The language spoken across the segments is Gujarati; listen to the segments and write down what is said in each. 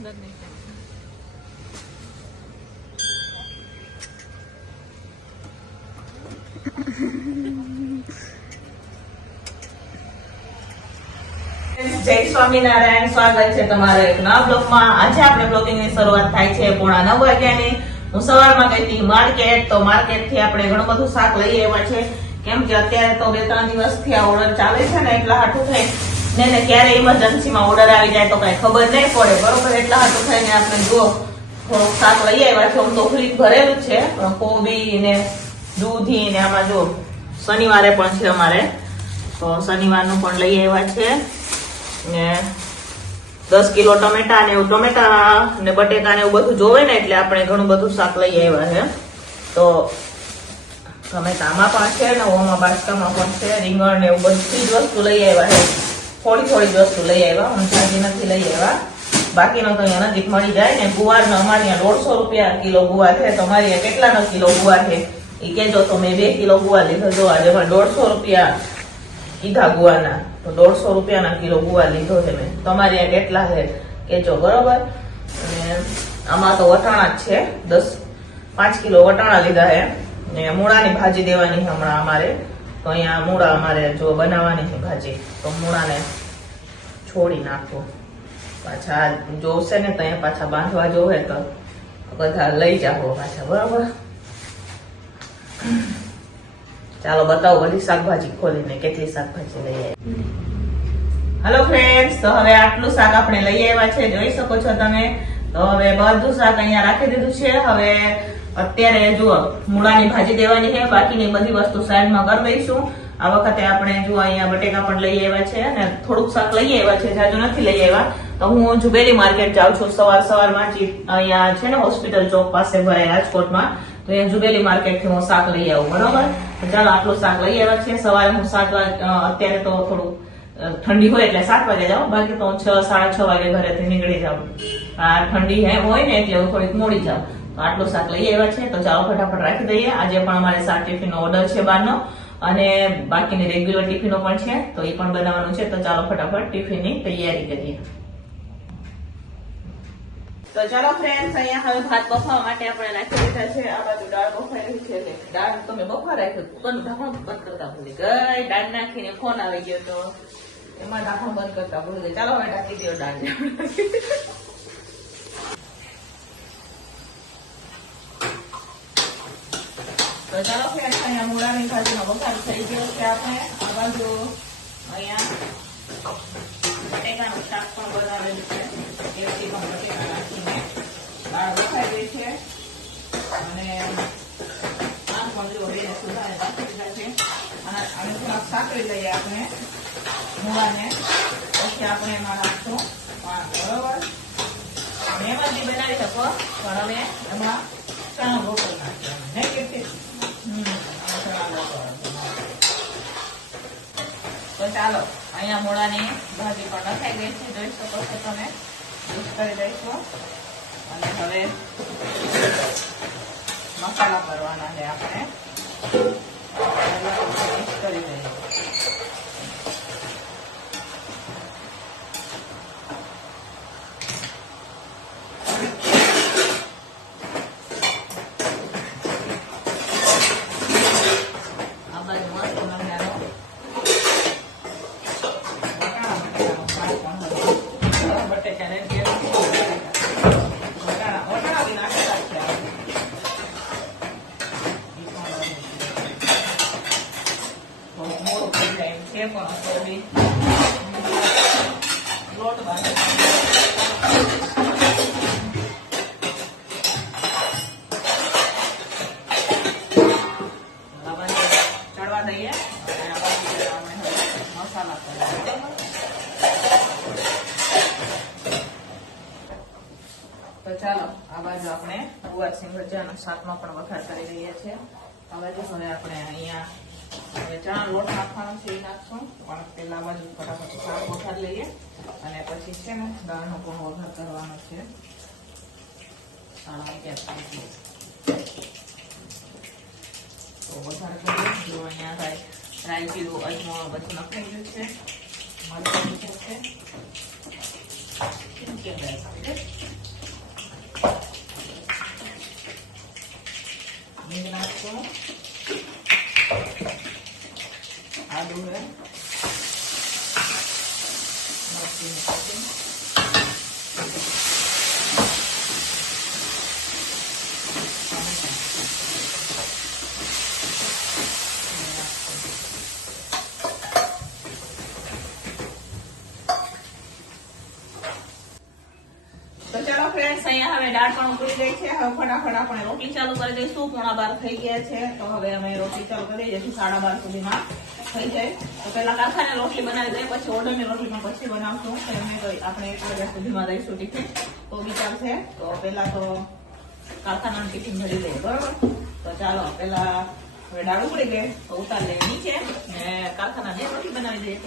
જય સ્વામિનારાયણ, સ્વાગત છે તમારા એક નવા બ્લોગમાં। આજે આપણે બ્લોગિંગની શરૂઆત થાય છે 9:30 વાગ્યાની। હું સવારમાં ગઈ હતી માર્કેટ, તો માર્કેટ થી આપણે ઘણું બધું શાક લઈ આવ્યા છે, કેમ કે અત્યારે તો 2-3 દિવસથી આ ઓર્ડર ચાલે છે ને, એટલા હાટું થઈ ને ક્યારે ઇમરજન્સીમાં ઓર્ડર આવી જાય તો કઈ ખબર નહીં પડે, બરોબર? એટલા હાટું થઈને આપણે જો થોડુંક શાક લઈ આવ્યા છે। આમ તો ફ્રીજ ભરેલું છે, કોબી ને દૂધી ને આમાં જો શનિવારે પણ છે અમારે, તો શનિવારનું પણ લઈ આવ્યા છે ને 10 કિલો ટમેટા ને એવું, ટમેટા ને બટેકા ને એવું બધું જોવે ને એટલે આપણે ઘણું બધું શાક લઈ આવ્યા છે। તો ટમેટામાં પણ છે ને ઓમાં બાસકામાં પણ છે, રીંગણ ને એવું બધી જ વસ્તુ લઈ આવ્યા છે। થોડી જ વસ્તુ લઈ આવ્યા, હું જાજી નથી લઈ આવ્યા, બાકીનો તો અહીંયા નજીક મળી જાય ને। ગુવાર નો અમારે અહીંયા 150 રૂપિયા કિલો ગુવાર છે, તો અમારે અહીંયા કેટલાનો કિલો ગુવાર છે એ કેજો, તો મેં 2 કિલો ગુવાર લીધો, જો આજે 150 રૂપિયા કીધા ગુવારના, તો 150 રૂપિયાના કિલો ગુવાર લીધો છે મેં। તમારે અહીંયા કેટલા છે કેજો, બરોબર? અને આમાં તો વટાણા જ છે, 5 કિલો વટાણા લીધા છે ને મૂળાની ભાજી દેવાની છે હમણાં અમારે, તો અહીંયા મૂળા અમારે જો બનાવવાની છે ભાજી, તો મૂળાને છોડી નાખો, પાછા જોશે ને તો અહીંયા પાછા બાંધવા જોવે તો બધા લઈ જાઓ પાછા, બરોબર? ચાલો બતાવો બધી શાકભાજી ખોલીને કેટલી શાકભાજી લઈ આવી। હેલો ફ્રેન્ડ્સ, તો હવે આટલું શાક આપણે લઈ આવ્યા છે, જોઈ શકો છો તમે। તો હવે બધું શાક અહીંયા રાખી દીધું છે। હવે અત્યારે જુઓ મૂળાની ભાજી દેવાની છે, બાકીની બધી વસ્તુ સાઈડમાં કરી દઈશું। આ વખતે આપણે જુઓ અહીંયા બટેકા પણ લઈ આવ્યા છે અને થોડુંક શાક લઈ આવ્યા છે, જાજુ નથી લઈ આવ્યા। તો હું જુબેલી માર્કેટ જાઉં છું સવારમાં, અહીંયા છે ને હોસ્પિટલ ચોક પાસે ભરાય રાજકોટમાં, તો અહીંયા જુબેલી માર્કેટ થી હું શાક લઈ આવું, બરોબર? ચાલો આટલું શાક લઈ આવ્યા છે। સવારે હું 7 વાગે, અત્યારે તો થોડું ઠંડી હોય એટલે 7 વાગે જાઉં, બાકી તો હું 6-6:30 વાગે ઘરેથી નીકળી જાઉં। આ ઠંડી હોય ને એટલે હું થોડીક મોડી જાઉં, તો આટલું શાક લઈ આવ્યા છે। તો ચાલો ફટાફટ રાખી દઈએ। આજે પણ અમારે 7 ટિફિન નો ઓર્ડર છે બહારનો, અને બાકીની રેગ્યુલર ટિફિનો પણ છે, તો એ પણ બનાવવાનું છે। તો ચાલો ફટાફટ ટિફિનની તૈયારી કરીએ। તો ચાલો ફ્રેન્ડ્સ, અહીંયા હવે ભાત બફાવા માટે આપણે રાખી દીધા છે। આ બાજુ દાળ બફાઈ રહી છે, એટલે દાળ તમે બફા રાખ્યું, કુકરનું ઢાંકણ બંધ કરતા ભૂલી ગઈ, દાળ નાખીને ફોન આવી ગયો તો એમાં ઢાંકણ બંધ કરતા ભૂલી ગઈ। ચાલો હવે ઢાંકી દો દાળ। તો ચાલો ફ્રેન્ડ્સ, અહીંયા મૂળાની ભાજીનો વઘાર થઈ ગયો છે। આપણે આ બાજુ અહીંયા બટેકાનું શાક પણ બનાવેલું છે, એકટીમાં બટેકા નાખીને દાળ બફાઈ ગઈ છે, અને આમ પણ જો એને સુધારે રાખી દીધા છે। અને થોડાક સાકરી લઈએ આપણે મૂળાને, પછી આપણે એમાં નાખશું પાક, બરોબર? અને એમાં બી બનાવી શકો, પણ હવે એમાં ચણા લોટો નાખીએ, નહીં કેટલી તો ચાલો અહીંયા મૂળાની ભાજી પણ નખાઈ ગઈ છે, જોઈ શકો છો તમે, મિક્સ કરી દઈશું। અને હવે મસાલા કરવાના છે આપણે, મિક્સ કરી દઈએ। લોટ બાંધી ચડવા દઈએ, મસાલા તો ચાલો આ બાજુ આપણે ગુવાર સિંગ ભજીયાના શાકમાં પણ વઘાર કરી રહ્યા છીએ। આ બાજુ હવે આપણે અહીંયા ચણા લોટ નાખવાનો છે, એ નાખશું, પણ પેલા બાજુ ફટાફટ શાક વઘાર લઈએ, અને પછી છે ને દાળનો પણ વઘાર કરવાનો છે। તો વઘાર કરીએ, જો અહીંયા રાઈ જીરું અજમો બધું નખાઈ ગયું છે, મરચાં છે, તો ચાલો ફ્રેન્ડ્સ, અહીંયા હવે દાળ પણ ઉકળી ગઈ છે. હવે ફટાફટ આપણે રોટલી ચાલુ કરી દઈશું. 11:15 થઈ ગયા છે, તો હવે અમે રોટલી ચાલુ કરી દઈશું 12:30 સુધીમાં થઈ જાય. તો પેલા કારખાને રોટલી બનાવી દઈએ, પછી ઓર્ડરની રોટલી પણ પછી બનાવશું. આપણે 1 વાગ્યા સુધીમાં દઈશું ટિફિન, તો વિચાર છે. તો પેલા તો કારખાનાનું ટિફિન ભરી દઈએ, બરોબર? તો ચાલો પેલા હવે દાળ ઉકળી ગઈ તો ઉતાર લઈએ નીચે ને કારખાના 2 રોટલી બનાવી દઈએ.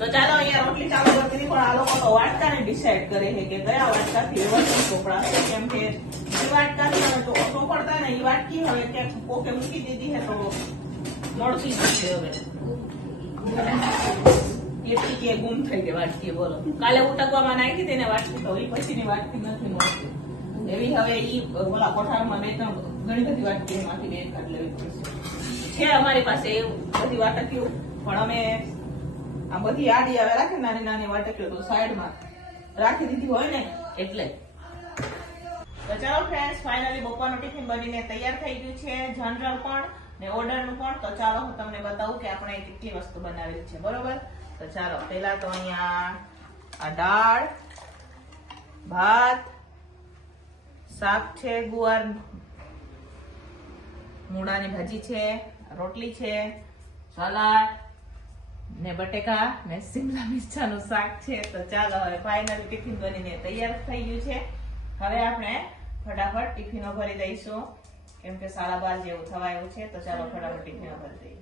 તો ચાલો અહીંયા રોટલી ચાલુ કરતી પણ આ લોકો તો વાટકાને ડિસાઈડ કરે છે કે કયા વાટકાથી વધુ ચોપડાશે. કેમ કે એ વાટકાથી હવે તો ચોપડતા ને એ વાટકી હવે ક્યાંક પોકે મૂકી દીધી છે તો મળતી નથી. હવે એટલી કે ગુમ થઈ ગઈ વાટકી. બોલો, કાલે ઉટકવામાં નાખી હતી ને વાટકી, તો એ પછીની વાટકી નથી મળતી. એવી હવે ઈ ઓલા કોઠારમાં 2-3 ઘણી બધી વાટકીમાંથી 2 કાઢ લેવી પડશે. છે અમારી પાસે એવું બધી વાટકીઓ, પણ અમે આ બધી આડી આવે રાખે નાની નાની વાટકીઓ તો સાઈડમાં રાખી દીધી હોય ને એટલે. તો ચાલો ફ્રેન્ડ્સ, ફાઇનલી બપોરનું ટિફિન બનીને તૈયાર થઈ ગયું છે, જનરલ પણ ને ઓર્ડરનું પણ. તો ચાલો હું તમને બતાવું કે આપણે કેટલી વસ્તુ બનાવેલી છે, બરોબર? તો ચાલો પહેલા તો અહીંયા આ દાળ, ભાત, શાક છે, ગુવાર મૂળાની ભાજી છે, રોટલી છે, સલાડ ને બટેકા ને શિમલા મિર્ચાનું શાક છે. તો ચાલો હવે ફાઇનલી ટિફિન બનીને તૈયાર થઈ ગયું છે. હવે આપણે ફટાફટ ટિફિનો ભરી દઈશું, કેમ કે 12:30 જેવું થવા આવ્યું છે. તો ચાલો ફટાફટ ટિફિનો ભરી દઈએ.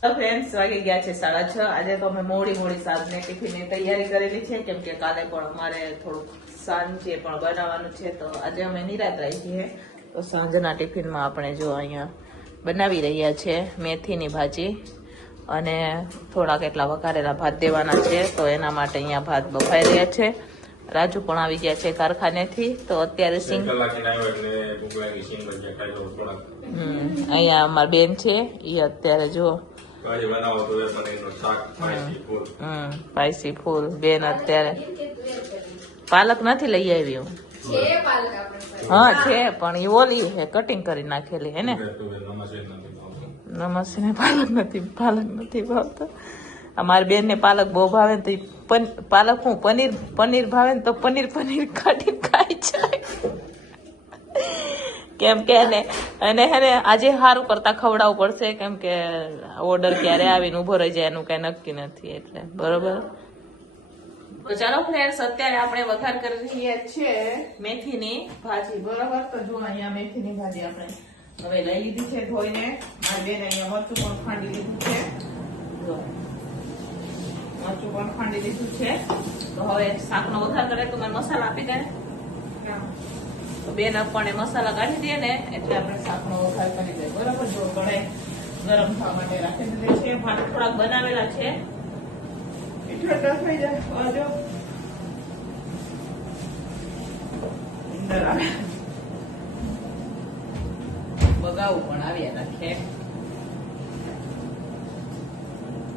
તો ફ્રેન્ડ્સ, વાગી ગયા છે 6:30. આજે તો અમે મોડી સાંજને ટિફિનની તૈયારી કરેલી છે, કેમ કે કાલે પણ અમારે થોડુંક સાંજે પણ બનાવવાનું છે. તો આજે અમે નિરાંત રહી છીએ. તો સાંજના ટિફિનમાં આપણે જો અહીંયા બનાવી રહ્યા છે મેથીની ભાજી અને થોડા કેટલા વઘારેલા ભાત દેવાના છે. તો એના માટે અહીંયા ભાત બફાઈ રહ્યા છે. રાજુ પણ આવી ગયા છે કારખાનેથી. તો અત્યારે અહીંયા અમારી બેન છે, એ અત્યારે જો સ્પાઈસી ફૂલ. બેન અત્યારે પાલક નથી લઈ આવી હું. હા છે, પણ એ ઓલી હે કટિંગ કરી નાખેલી હે ને. નમસ્તે પાલક નથી ભાવતો. અમારી બેન ને પાલક બહુ ભાવે ને, તો પાલક હું પનીર ભાવે ને તો પનીર કાઢી ખાય છે. કેમ કે એને આજે સારું કરતા ખવડાવવું પડશે, કેમ કે ઓર્ડર ક્યારે આવીને ઉભો રહી જાય એનું કઈ નક્કી નથી, એટલે બરોબર. તો ચાલો ફ્રેન્ડ્સ, અત્યારે આપણે વઘાર કરી રહ્યા છીએ મેથીની ભાજી, બરોબર? તો જો અહીંયા મેથીની ભાજી આપણે હવે લઈ લીધી છે ધોઈને. મારી બેન અહીંયા મરચું પણ ખાંડી લીધું છે. જો મરચું પણ ખાંડી લીધું છે. તો હવે શાકનો વઘાર કરે તો મને મસાલા આપી દે. તો બેન આપણને મસાલા કાઢી દે ને એટલે આપણે શાકનો વઘાર કરી દઈએ, બરોબર? જો કઢાઈ ગરમ થવા માટે રાખી દીધી છે. ભાત થોડાક બનાવેલા છે, ઠંડા થઈ જાય. જો અંદર આવે બગાવું પણ આવ્યા રાખે.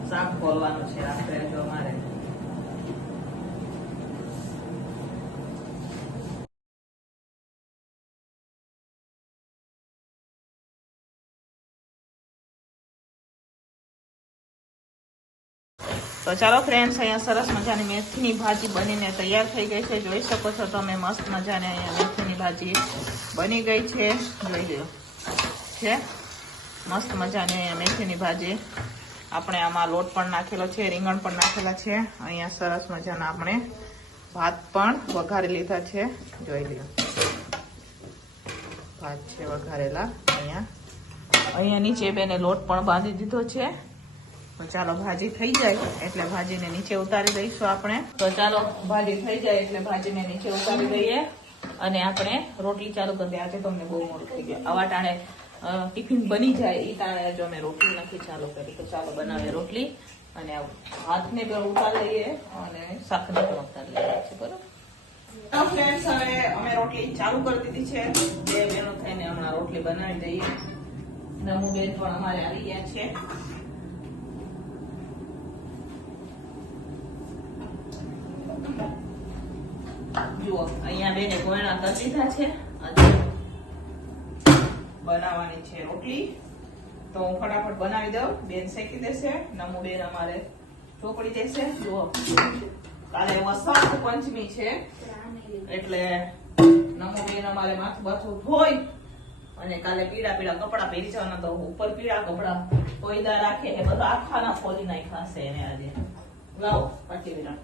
શાક ખોલવાનું છે રાત્રે જો અમારે. તો ચાલો ફ્રેન્ડ્સ, અહીંયા સરસ મજાની મેથીની ભાજી બનીને તૈયાર થઈ ગઈ છે. જોઈ શકો છો તમે, મસ્ત મજાની અહીંયા મેથીની ભાજી બની ગઈ છે. જોઈ લો છે મસ્ત મજાની અહીંયા મેથીની ભાજી. આપણે આમાં લોટ પણ નાખેલો છે, રીંગણ પણ નાખેલા છે. અહીંયા સરસ મજાના આપણે ભાત પણ વઘારી લીધા છે. જોઈ લો ભાત છે વઘારેલા. અહીંયા નીચે બેને લોટ પણ બાંધી દીધો છે. તો ચાલો ભાજી થઈ જાય એટલે ભાજીને નીચે ઉતારી દઈશું આપણે. તો ચાલો ભાજી થઈ જાય એટલે ભાજીને નીચે ઉતારી દઈએ અને આપણે રોટલી ચાલુ કરી દઈએ. આજે તો અમને બહુ મોડું થઈ ગયું. આવા ટાણે ટિફિન બની જાય એ ટાણે જો અમે રોટલી નથી ચાલુ કરી. તો ચાલો બનાવીએ રોટલી અને ભાતને પણ ઉતારી લઈએ અને શાકને પણ ઉતારી લઈએ છે, બરોબર? તો ફ્રેન્ડ્સ હવે અમે રોટલી ચાલુ કરી દીધી છે. બે બહેનો થઈને હમણાં રોટલી બનાવી દઈએ. નમુ બેન પણ અમારે આવી ગયા છે. જુઓ અહીંયા બેને ગોળણા કરી દીધા છે. બનાવવાની છે રોટલી, તો હું ફટાફટ બનાવી દઉં. બેન શેકી દેશે, નમુ બેન અમારે ચોપડી દેશે. જુઓ કાલે વસંત પંચમી છે એટલે નમુ બેન અમારે માથું બાથું ધોઈ અને કાલે પીળા પીળા કપડા પહેરી જવાના, તો ઉપર પીળા કપડા કોઈદા રાખે એ બધા આખાના ખોલી નાખ્યા છે એને આજે. લાવો પાછી વિરામ.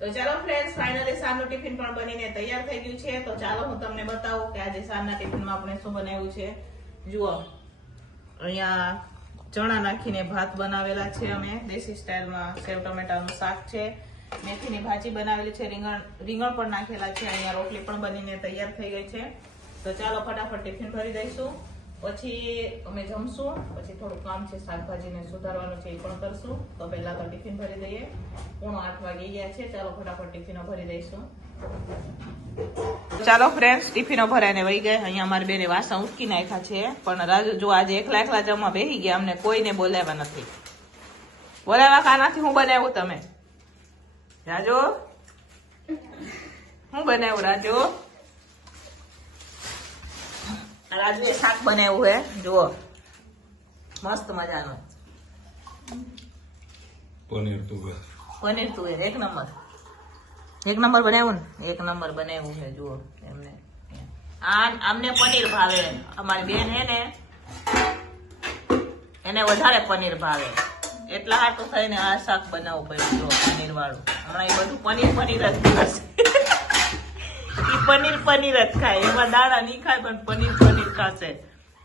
તો ચાલો ફ્રેન્ડ્સ, ફાઇનલી સાંજનું ટિફિન પણ બનીને તૈયાર થઈ ગયું છે. તો ચાલો હું તમને બતાવું કે આજે સાંજના ટિફિનમાં આપણે શું બનાવ્યું છે. જુઓ અહીંયા ચણા નાખીને ભાત બનાવેલા છે અમે દેશી સ્ટાઇલમાં. સેવ ટમેટાનું શાક છે, મેથીની ભાજી બનાવેલી છે, રીંગણ પણ નાખેલા છે. અહીંયા રોટલી પણ બનીને તૈયાર થઈ ગઈ છે. તો ચાલો ફટાફટ ટિફિન ભરી દઈશું, પછી અમે જમશું. પછી થોડું કામ છે, શાકભાજીને સુધારવાનું છે, એ પણ કરશું. તો પહેલા તો ટિફિન ભરી દઈએ. 7:45 વાગી ગયા છે. ચાલો ફટાફટ ટિફિનો ભરી દઈશું. ચાલો ફ્રેન્ડ્સ, ટિફિનો ભરાઈને વહી ગયા. અહીંયા અમારી બેને વાસણ ઉટકી નાખ્યા છે, પણ રાજુ જો આજે એકલા એકલા જમવા બેસી ગયા. અમને કોઈને બોલાવ્યા નથી. બોલાવ્યા કાનાથી હું બનાવ્યું તમે? રાજુ હું બનાવ્યું? રાજુએ શાક બનાવ્યું હે, જુઓ મસ્ત મજાનું પનીર તુવેર. એક નંબર બનાવ્યું ને, એક નંબર બનાવ્યું છે. જુઓ એમને આમને પનીર ભાવે. અમારી બેન હે ને એને વધારે પનીર ભાવે, એટલા હાટું થઈને આ શાક બનાવવું પડ્યું. જુઓ પનીર વાળું. હમણાં એ બધું પનીર જ ખાશે. પનીર જ ખાય, એમાં દાણા નહીં ખાય પણ પનીર ખાશે.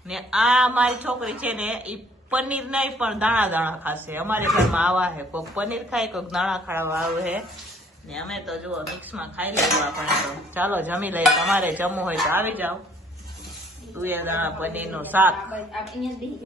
ને આ મારી છોકરી છે ને એ પનીર નહીં પણ દાણા ખાશે. અમારે ઘરમાં આવા હે, કોઈક પનીર ખાય, કોઈક દાણા ખાવા આવે હે. ને અમે તો જુઓ મિક્સમાં ખાઈ લઈએ આપણે. તો ચાલો જમી લઈએ. તમારે જમવું હોય તો આવી જાઓ. તુવેર દાણા પનીરનું શાક.